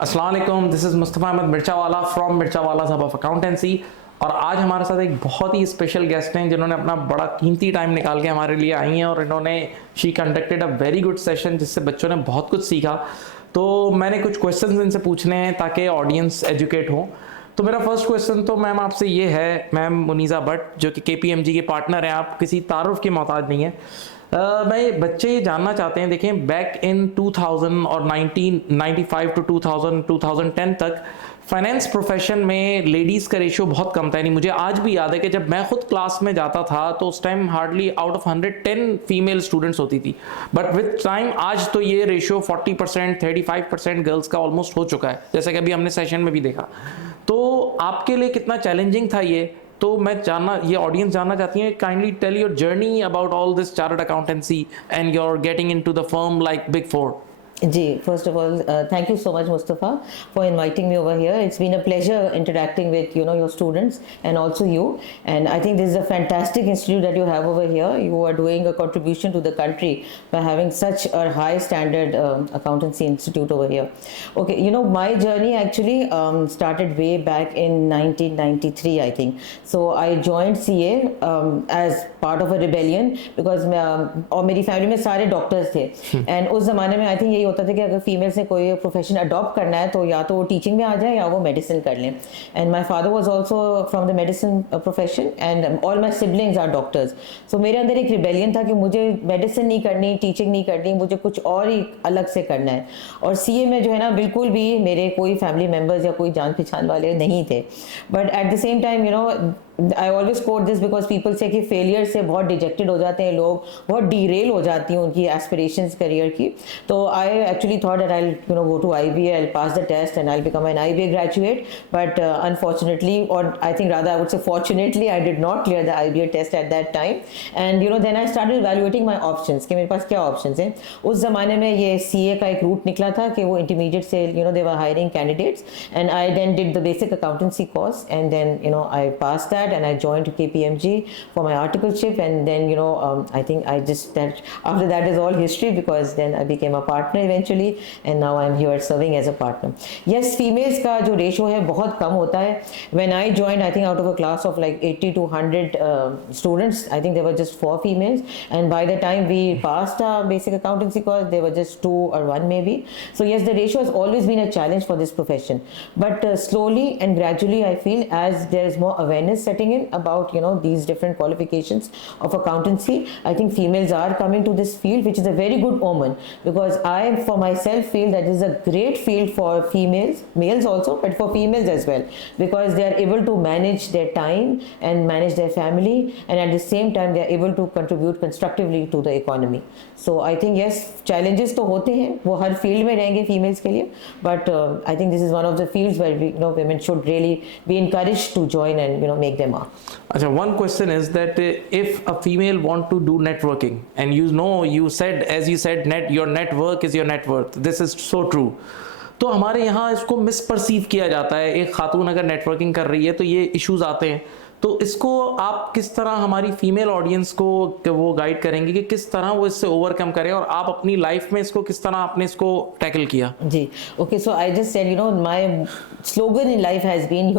अस्सलाम वालेकुम, this is Mustafa Ahmed Mirchawala from Mirchawala hub of accountancy. और आज हमारे साथ एक बहुत ही स्पेशल गेस्ट हैं जिन्होंने अपना बड़ा कीमती टाइम निकाल के हमारे लिए आई हैं और इन्होंने she conducted a very good session जिससे बच्चों ने बहुत कुछ सीखा। तो मैंने कुछ क्वेश्चंस इनसे पूछने हैं ताकि ऑडियंस एजुकेट हो। तो मेरा फर्स्ट क्वेश्चन तो मैम आपसे ये है, मैम मुनीज़ा भट्ट जो कि KPMG के पार्टनर हैं, आप किसी तारुफ के मोहताज नहीं है। मैं बच्चे ये जानना चाहते हैं, देखें बैक इन 2000 और 1995 टू 2000 2010 तक फाइनेंस प्रोफेशन में लेडीज़ का रेशियो बहुत कम था। यानी मुझे आज भी याद है कि जब मैं खुद क्लास में जाता था तो उस time hardly out of 110 female students होती थी। बट विद टाइम आज तो ये रेशियो 40% 35% गर्ल्स का ऑलमोस्ट हो चुका है, जैसे कि अभी हमने सेशन में भी देखा। तो आपके लिए कितना चैलेंजिंग था ये, तो मैं जानना, ये ऑडियंस जानना चाहती है। Kindly tell your journey about all this chartered accountancy and your getting into the firm like big four. Ji, first of all, thank you so much, Mustafa, for inviting me over here. It's been a pleasure interacting with your students and also you. And I think this is a fantastic institute that you have over here. You are doing a contribution to the country by having such a high standard accountancy institute over here. Okay, my journey actually started way back in 1993, I think. So I joined CA as part of a rebellion because और मेरी family में सारे doctors थे and उस ज़माने में I think यही होता था कि अगर फीमेल्स ने कोई प्रोफेशन अडॉप्ट करना है तो या तो वो टीचिंग में आ जाए या वो मेडिसिन कर लें। And my father was also from the medicine profession and all my siblings are doctors. So मेरे अंदर एक रिबेलियन था कि मुझे मेडिसिन नहीं करनी, टीचिंग नहीं करनी, मुझे कुछ और ही अलग से करना है। और CA में जो है ना, बिल्कुल भी मेरे कोई फैमिली मेम्बर्स या कोई जान पहचान वाले नहीं थे। But at the same time I always quote this because people say कि फेलियर से बहुत डिजेक्टेड हो जाते हैं लोग, बहुत डीरेल हो जाती हैं उनकी एस्पिरेशंस करियर की। तो I actually thought that I'll go to IBA, I'll pass the test and I'll become an IBA graduate. But unfortunately, or I think rather I would say fortunately, I did not clear the IBA test at that time. And then I started evaluating my options कि मेरे पास क्या options हैं। उस ज़माने में ये CA का एक रूट निकला था कि वो intermediate से they were hiring candidates and I then did the basic accountancy course and then I passed that. And I joined KPMG for my articleship and then I think after that is all history because then I became a partner eventually and now I'm here serving as a partner. Yes, females का जो ratio है बहुत कम होता है। When I joined, I think out of a class of like 80 to 100 students, I think there were just 4 females and by the time we passed our basic accountancy course there were just 2 or 1 maybe. So yes, the ratio has always been a challenge for this profession, but slowly and gradually I feel as there is more awareness setting in about these different qualifications of accountancy, I think females are coming to this field, which is a very good omen because I for myself feel that this is a great field for females, males also, but for females as well because they are able to manage their time and manage their family and at the same time they are able to contribute constructively to the economy. So I think yes, challenges तो होते हैं, वो हर field में रहेंगे females के लिए, but I think this is one of the fields where women should really be encouraged to join and make them up. अच्छा, one question is that if a female want to do networking and you said, as you said, your network is your net worth. This is so true. तो हमारे यहाँ इसको मिसपर्सीव किया जाता है। एक खातून अगर नेटवर्किंग कर रही है तो ये इश्यूज आते हैं। तो इसको आप किस तरह हमारी फीमेल ऑडियंस को वो गाइड करेंगे कि किस तरह वो इससे ओवरकम करें और आप अपनी लाइफ में इसको किस तरह आपने इसको टैकल किया? जी, okay, so I just said my slogan in life has been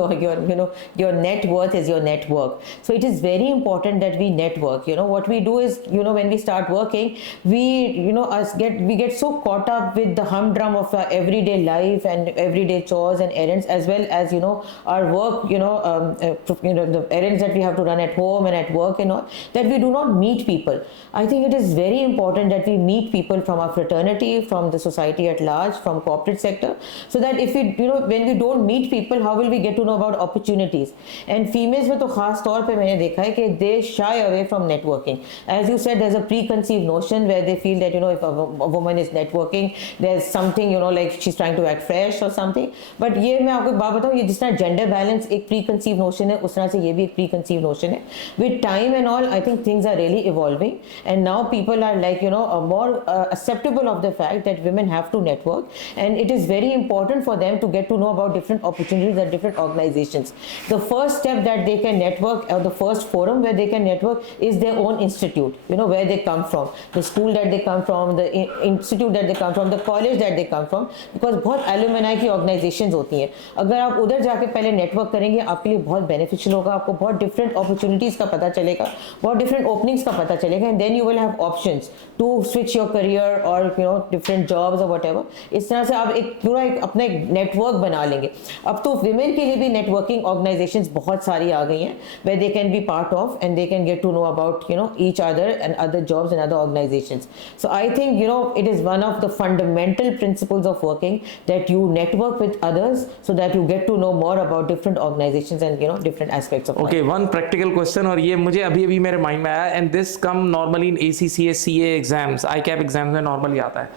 your net worth is your network. So it is very important that we network. What we do is when we start working, we get so caught up with the humdrum of our everyday life and everyday chores and errands as well as our work, the errands that we have to run at home and at work and all, that we do not meet people. I think it is very important that we meet people from our fraternity, from the society at large, from corporate sector, so that if we when we don't meet people, how will we get to know about opportunities? And females में तो खास तौर पे मैंने देखा है कि they shy away from networking. As you said, there's a preconceived notion where they feel that if a woman is networking, there's something like she's trying to act fresh or something. But ये मैं आपको एक बात बताऊँ, ये जिस तरह gender balance एक preconceived notion है, उस तरह से ये भी एक preconceived notion है. With time and all, I think things are really evolving, and now people are like more acceptable of the fact that women have to network, and it is very important for them to get to know about different opportunities at different organizations. The first step that they can network, or the first forum where they can network, is their own institute, where they come from, the school that they come from, the institute that they come from, the college that they come from, because बहुत alumni की organizations होती हैं. अगर आप उधर जाके पहले network करेंगे, आपके लिए बहुत beneficial होगा, आपको बहुत different opportunities का पता चलेगा, बहुत different openings का पता चलेगा, and then you will have options to switch your career or different jobs or whatever. इस तरह से आप एक पूरा अपना एक network बना लेंगे. अब तो women के लिए भी networking organizations बहुत सारी आ गई हैं, where they can be part of and they can get to know about each other and other jobs and other organizations. So I think it is one of the fundamental principles of working that you network with others so that you get to know more about different organizations and different aspects of life. Okay, one practical question, और ये मुझे अभी मेरे mind में आया, and this come normally in ACCA CA exams, ICAP exams में normally आता है.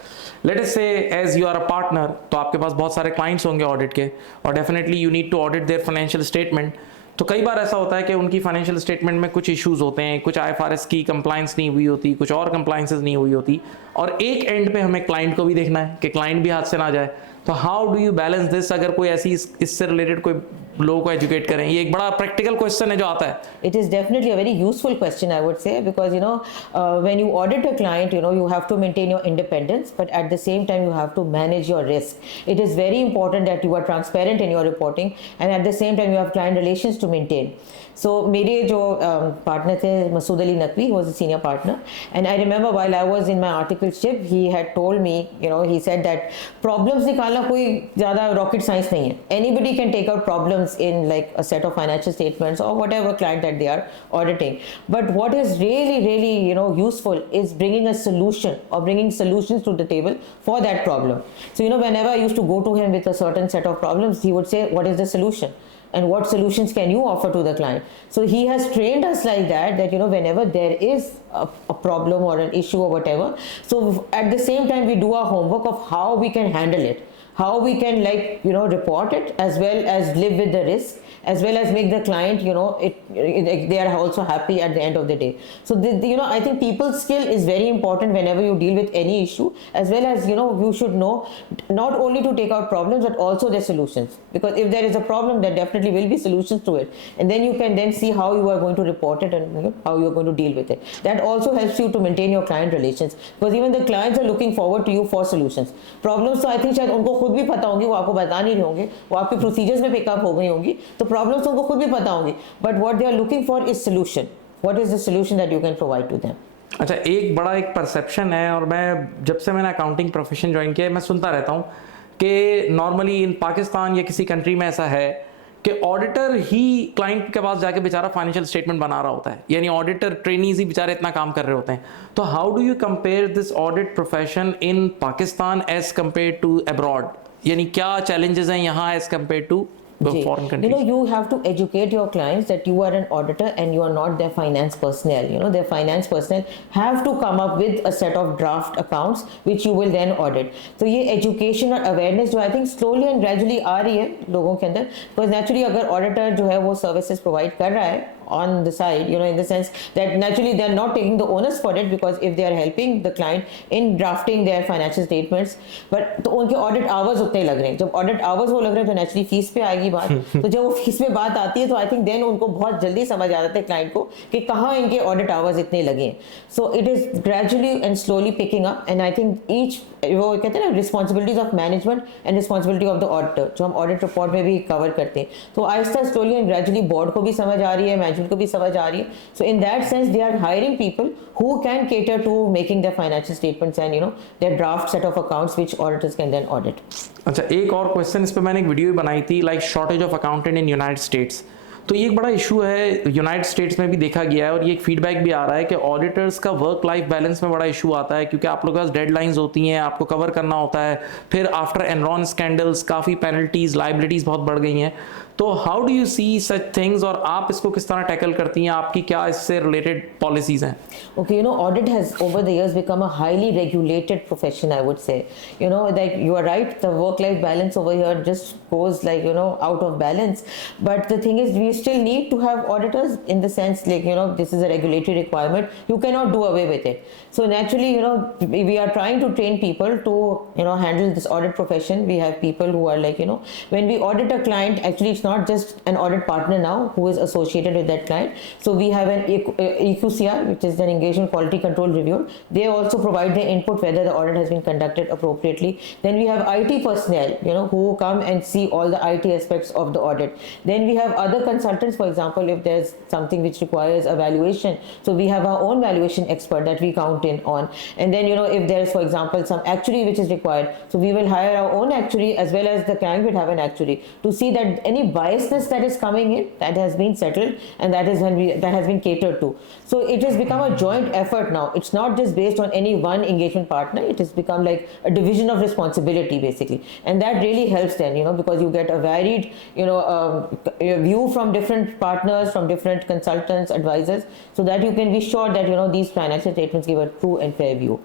Let us say as you are a partner, तो आपके पास बहुत सारे clients होंगे audit के, और definitely you need to audit their financial statement. तो कई बार ऐसा होता है कि उनकी फाइनेंशियल स्टेटमेंट में कुछ इश्यूज होते हैं, कुछ IFRS की कंप्लाइंस नहीं हुई होती, कुछ और कंप्लाइंसेस नहीं हुई होती, और एक एंड पे हमें क्लाइंट को भी देखना है कि क्लाइंट भी हाथ से ना जाए. तो how do you balance this? अगर कोई ऐसी इससे रिलेटेड कोई लोगों को एजुकेट करें, ये एक बड़ा प्रैक्टिकल क्वेश्चन है जो आता है. It is definitely a very useful question, I would say, because when you audit a client, you have to maintain your independence, but at the same time you have to manage your risk. It is very important that you are transparent in your reporting, and at the same time you have client relations to maintain. So मेरे जो partner थे, Masood Ali Naqvi, who was a senior partner, and I remember while I was in my articleship, he had told me, he said that problems निकालना कोई ज़्यादा rocket science नहीं है. Anybody can take out problems in like a set of financial statements or whatever client that they are auditing. But what is really useful is bringing a solution or bringing solutions to the table for that problem. So whenever I used to go to him with a certain set of problems, he would say, what is the solution? And what solutions can you offer to the client? So he has trained us like that whenever there is a problem or an issue or whatever, so at the same time we do our homework of how we can handle it, how we can report it, as well as live with the risk, as well as make the client they are also happy at the end of the day. So I think people skill is very important whenever you deal with any issue, as well as you should know not only to take out problems but also their solutions, because if there is a problem there definitely will be solutions to it, and then you can then see how you are going to report it and how you are going to deal with it. That also helps you to maintain your client relations, because even the clients are looking forward to you for solutions. Problems तो I think शायद उनको खुद भी पता होंगी, वो आपको बता नहीं रहे होंगे, वो आपके प्रोसीजर्स में पिकअप हो गई होंगी, तो प्रॉब्लम्स तो उनको खुद भी पता होंगी, but what they are looking for is solution. What is the solution that you can provide to them? अच्छा, एक बड़ा एक परसेप्शन है, और मैं जब से मैंने अकाउंटिंग प्रोफेशन ज्वाइन किया मैं सुनता रहता हूँ कि नॉर्मली इन पाकिस्तान या किसी कंट्री में ऐसा है कि ऑडिटर ही क्लाइंट के पास जाके बेचारा फाइनेंशियल स्टेटमेंट बना रहा होता है, यानी ऑडिटर ट्रेनीज ही बेचारे इतना काम कर रहे होते हैं. तो how do you compare this audit profession in Pakistan as compare to abroad? यानी क्या चैलेंजेस हैं यहाँ as compare to foreign countries? You have to educate your clients that you are an auditor and you are not their finance personnel. Their finance personnel have to come up with a set of draft accounts which you will then audit. So ये education और awareness जो I think slowly and gradually आ रही है लोगों के अंदर, because naturally अगर auditor जो है वो services provide कर रहा है on the side, in the sense that naturally they are not taking the onus for it, because if they are helping the client in drafting their financial statements, but तो उनके audit hours उतने लग रहे हैं. जब audit hours वो लग रहे हैं तो naturally फीस पे आएगी बात. तो जब वो फीस पे बात आती है तो I think then उनको बहुत जल्दी समझ आ जाता है client को कि कहाँ इनके audit hours इतने लगे हैं. So it is gradually and slowly picking up, and I think each वो कहते हैं ना responsibilities of management and responsibility of the auditor, जो हम audit report में भी cover करते हैं, तो आहिस्ता slowly and gradually board को भी समझ आ रही है, management को भी समझ आ रही है. So in that sense they are hiring people who can cater to making their financial statements and their draft set of accounts which auditors can then audit. अच्छा, एक और क्वेश्चन इस पे मैंने एक वीडियो भी बनाई थी, like shortage of accountant in United states. तो ये एक बड़ा इशू है, यूनाइटेड स्टेट्स में भी देखा गया है, और ये एक फीडबैक भी आ रहा है कि ऑडिटर्स का वर्क लाइफ बैलेंस में बड़ा इशू आता है, क्योंकि आप लोगों के पास डेडलाइंस होती हैं, आपको कवर करना होता है, फिर आफ्टर एनरॉन स्कैंडल्स काफ़ी पेनल्टीज लाइबिलिटीज़ बहुत बढ़ गई हैं. तो how do you see such things, और आप इसको किस तरह टैकल करती हैं, आपकी क्या इससे रिलेटेड पॉलिसीज हैं? Okay, audit has over the years become a highly regulated profession, I would say. That you are right, the work-life balance over here just goes like, out of balance. But the thing is, we still need to have auditors in the sense like, this is a regulatory requirement. You cannot do away with it. So naturally, we are trying to train people to, handle this audit profession. We have people who are like, when we audit a client, actually it's not just an audit partner now who is associated with that client. So we have an EQCR, which is an engagement quality control reviewer. They also provide their input whether the audit has been conducted appropriately. Then we have IT personnel, who come and see all the IT aspects of the audit. Then we have other consultants, for example, if there's something which requires a valuation. So we have our own valuation expert that we count in on. And then, if there's, for example, some actuary which is required, so we will hire our own actuary as well as the client will have an actuary to see that any biasness that is coming in, that has been settled, and that has been catered to. So it has become a joint effort now. It's not just based on any one engagement partner. It has become like a division of responsibility basically, and that really helps then, because you get a varied, view from different partners, from different consultants, advisors, so that you can be sure that these financial statements give a true and fair view.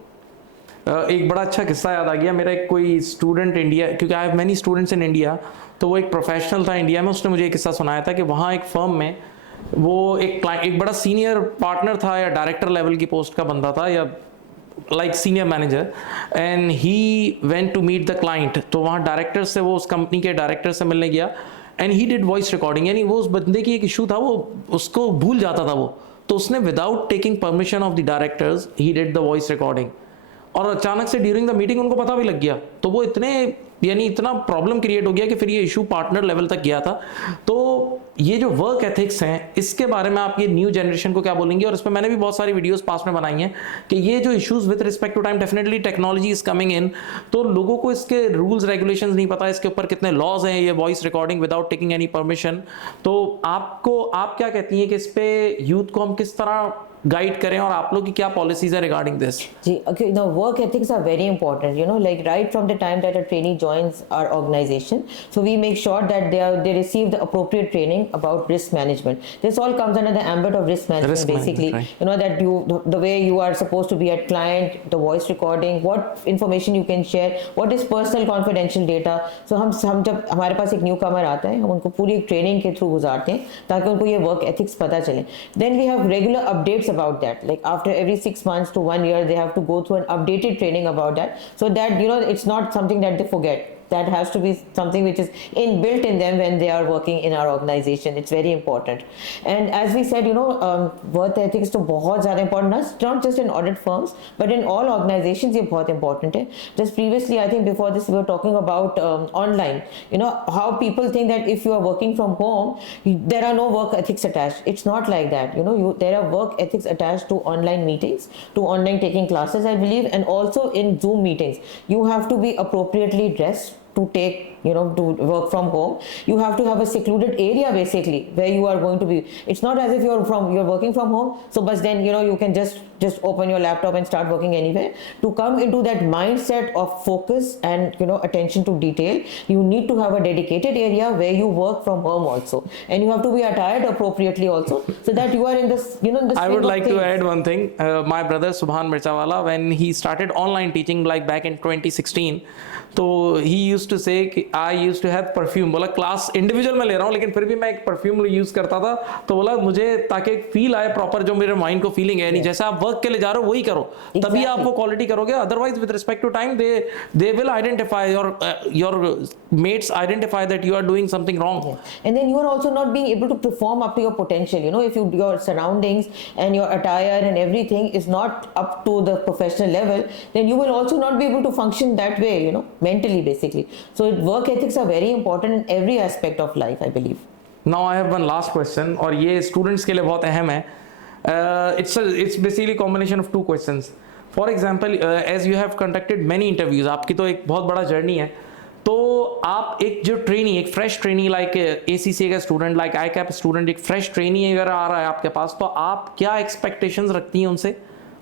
एक बड़ा अच्छा किस्सा याद आ गया मेरा। एक कोई student India, क्योंकि I have many students in India, तो वो एक प्रोफेशनल था इंडिया में, उसने मुझे एक किस्सा सुनाया था कि वहाँ एक फर्म में वो एक बड़ा सीनियर पार्टनर था या डायरेक्टर लेवल की पोस्ट का बंदा था या like senior manager, and he went to meet the client. तो वहाँ डायरेक्टर से, वो उस कंपनी के डायरेक्टर से मिलने गया, and he did voice recording. यानी वो उस बंदे की एक इशू था, वो उसको भूल जाता था वो, तो उसने without taking permission of the directors he did the voice recording, और अचानक से ड्यूरिंग द मीटिंग उनको पता भी लग गया। तो वो इतना प्रॉब्लम क्रिएट हो गया कि फिर ये इशू पार्टनर लेवल तक गया था। तो ये जो वर्क एथिक्स हैं, इसके बारे में आप ये न्यू जनरेशन को क्या बोलेंगे? और इस पर मैंने भी बहुत सारी वीडियोस पास में बनाई हैं कि ये जो issues with respect to time, definitely technology is coming in, तो लोगों को इसके रूल्स रेगुलेशंस नहीं पता, इसके ऊपर कितने लॉज हैं, ये voice recording without taking any permission. तो आप क्या कहती हैं कि इस पे यूथ को हम किस तरह गाइड करें, और आप लोग की क्या पॉलिसीज है रिगार्डिंग दिस? जी, okay, work ethics are very important, like right from the time that a trainee joins our organization. So we make sure that they receive the appropriate training about risk management. This all comes under the ambit of risk management, basically. Right. That the way you are supposed to be at client, the voice recording, what information you can share, what is personal confidential data. So हम जब हमारे पास एक newcomer आता है, हम उनको पूरी एक ट्रेनिंग के थ्रू गुजारते हैं ताकि उनको ये वर्क एथिक्स पता चले। Then we have regular updates about that, like after every 6 months to 1 year they have to go through an updated training about that, so that it's not something that they forget. That has to be something which is inbuilt in them when they are working in our organization. It's very important. And as we said, work ethics तो बहुत ज़्यादा important, not just in audit firms, but in all organizations ये बहुत important है. Just previously, I think before this, we were talking about online. How people think that if you are working from home, there are no work ethics attached. It's not like that. There are work ethics attached to online meetings, to online taking classes, I believe, and also in Zoom meetings. You have to be appropriately dressed to take, to work from home. You have to have a secluded area basically where you are going to be. It's not as if you're working from home, so but then you can just open your laptop and start working anywhere. To come into that mindset of focus and attention to detail, you need to have a dedicated area where you work from home also, and you have to be attired appropriately also, so that you are in this, the I would like to add one thing. My brother Subhan Mirchawala, when he started online teaching like back in 2016, तो he used to say कि I used to have perfume, बोला class individual में ले रहा हूँ लेकिन फिर भी मैं एक परफ्यूम यूज करता था, तो बोला मुझे ताकि एक फील आए प्रॉपर, जो मेरे माइंड को फीलिंग है, नहीं जैसे आप वर्क के लिए जा रहे हो वही करो, तभी आप वो क्वालिटी करोगे। Otherwise with respect to time they will identify your mates identify that you are doing something wrong. And then you are also not being able to perform up to your potential. If your surroundings and your attire and everything is not up to the professional level, then you will also not be able to function that way, mentally basically. So work ethics are very important in every aspect of life, I believe. Now I have one last question, और ये students के लिए बहुत अहम है. It's basically combination of two questions. For example, as you have conducted many interviews, आपकी तो एक बहुत बड़ा जर्नी है, तो आप एक जो ट्रेनी, एक फ्रेश ट्रेनी लाइक ACCA का स्टूडेंट, लाइक ICAP स्टूडेंट, एक फ्रेश ट्रेनी अगर आ रहा है आपके पास, तो आप क्या एक्सपेक्टेशंस रखती हैं उनसे,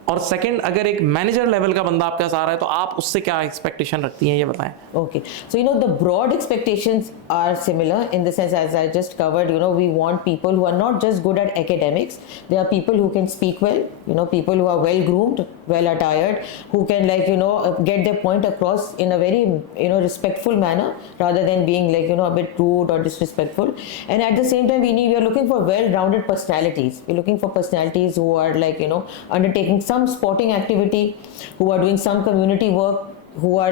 और सेकंड, अगर एक मैनेजर लेवल का बंदा आपके पास आ रहा है तो आप उससे क्या एक्सपेक्टेशन रखती हैं, ये बताएं. Okay, so the broad expectations are similar in the sense, as I just covered, we want people who are not just good at academics. They are people who can speak well, people who are well groomed, well attired, who can get their point across in a very respectful manner rather than being a bit rude or disrespectful. And at the same time, we are looking for well-rounded personalities. We're looking for personalities who are undertaking some sporting activity, who are doing some community work, who are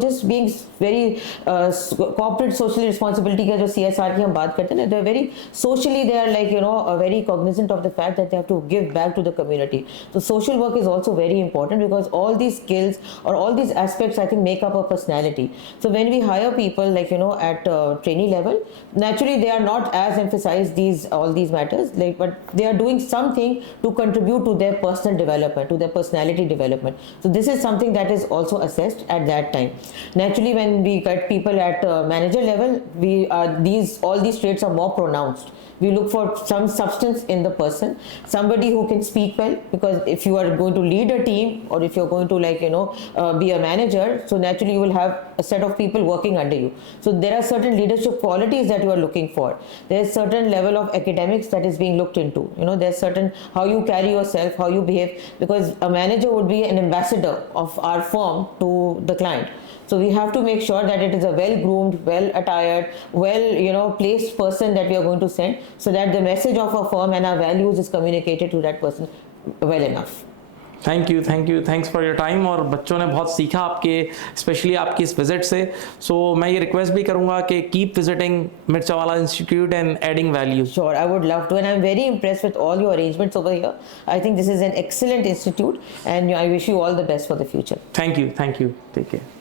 just being very corporate social responsibility का जो CSR की हम बात करते हैं ना, they're very socially, they are very cognizant of the fact that they have to give back to the community. So social work is also very important because all these skills or all these aspects I think make up a personality. So when we hire people at trainee level, naturally they are not as emphasized all these matters, but they are doing something to contribute to their personal development, to their personality development. So this is something that is also assessed at that time. Naturally, when we get people at manager level, all these traits are more pronounced. We look for some substance in the person, somebody who can speak well, because if you are going to lead a team or if you're going to be a manager, so naturally you will have a set of people working under you. So there are certain leadership qualities that you are looking for. There's certain level of academics that is being looked into. There's certain how you carry yourself, how you behave, because a manager would be an ambassador of our firm to the client. So we have to make sure that it is a well-groomed, well-attired, placed person that we are going to send, so that the message of our firm and our values is communicated to that person well enough. Thank you, thanks for your time. और बच्चों ने बहुत सीखा आपके, specially आपकी इस visit से. सो मैं ये रिक्वेस्ट भी करूंगा कि keep visiting Mirchawala institute and adding value. Sure, I would love to, and I'm very impressed with all your arrangements over here. I think this is an excellent institute, and I wish you all the best for the future. Thank you, take care.